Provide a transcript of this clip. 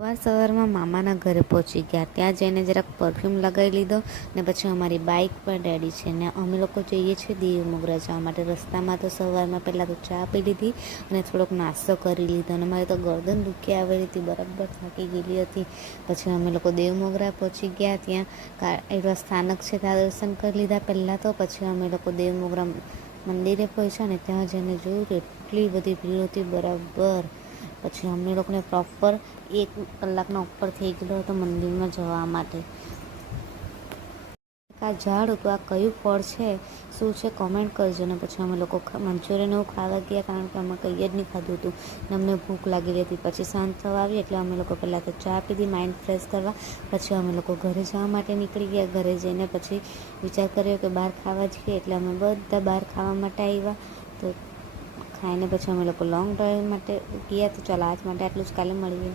સવારમાં મામાના ઘરે પહોંચી ગયા. ત્યાં જઈને જરાક પરફ્યુમ લગાવી લીધો ને પછી અમારી બાઇક પણ રેડી છે ને અમે લોકો જઈએ છીએ દેવ મોગરા જવા માટે. રસ્તામાં તો સવારમાં પહેલાં તો ચા પી લીધી અને થોડોક નાસ્તો કરી લીધો અને મારે તો ગરદન દુખી આવેલી હતી, બરાબર થાકી ગયેલી હતી. પછી અમે લોકો દેવ મોગરા પહોંચી ગયા. ત્યાં એવા સ્થાનક છે ત્યાં દર્શન કરી લીધા પહેલાં તો. પછી અમે લોકો દેવ મોગરા મંદિરે પહોંચ્યા ને ત્યાં જઈને જોયું તો એટલી બધી ભીડ હતી, બરાબર. પછી અમને લોકોને પ્રોપર 1 કલાકનો ઉપર થઈ ગયેલો હતો મંદિરમાં જવા માટે. આ ઝાડ હતું, આ કયું ફળ છે, શું છે, કોમેન્ટ કરજો. ને પછી અમે લોકો મંચુરિયન એવું ખાવા ગયા કારણ કે અમે કંઈ જ નહીં ખાધું હતું ને અમને ભૂખ લાગેલી હતી. પછી શાંત થવા આવી એટલે અમે લોકો પહેલાં તો ચા પીધી માઇન્ડ ફ્રેશ કરવા. પછી અમે લોકો ઘરે જવા માટે નીકળી ગયા. ઘરે જઈને પછી વિચાર કર્યો કે બહાર ખાવા જઈએ એટલે અમે બધા બહાર ખાવા માટે આવ્યા. તો ખાઈને પછી અમે લોકો લોંગ ડ્રાઈવ માટે ગયા. તો ચાલો આજ માટે આટલું જ, કાલે મળીએ.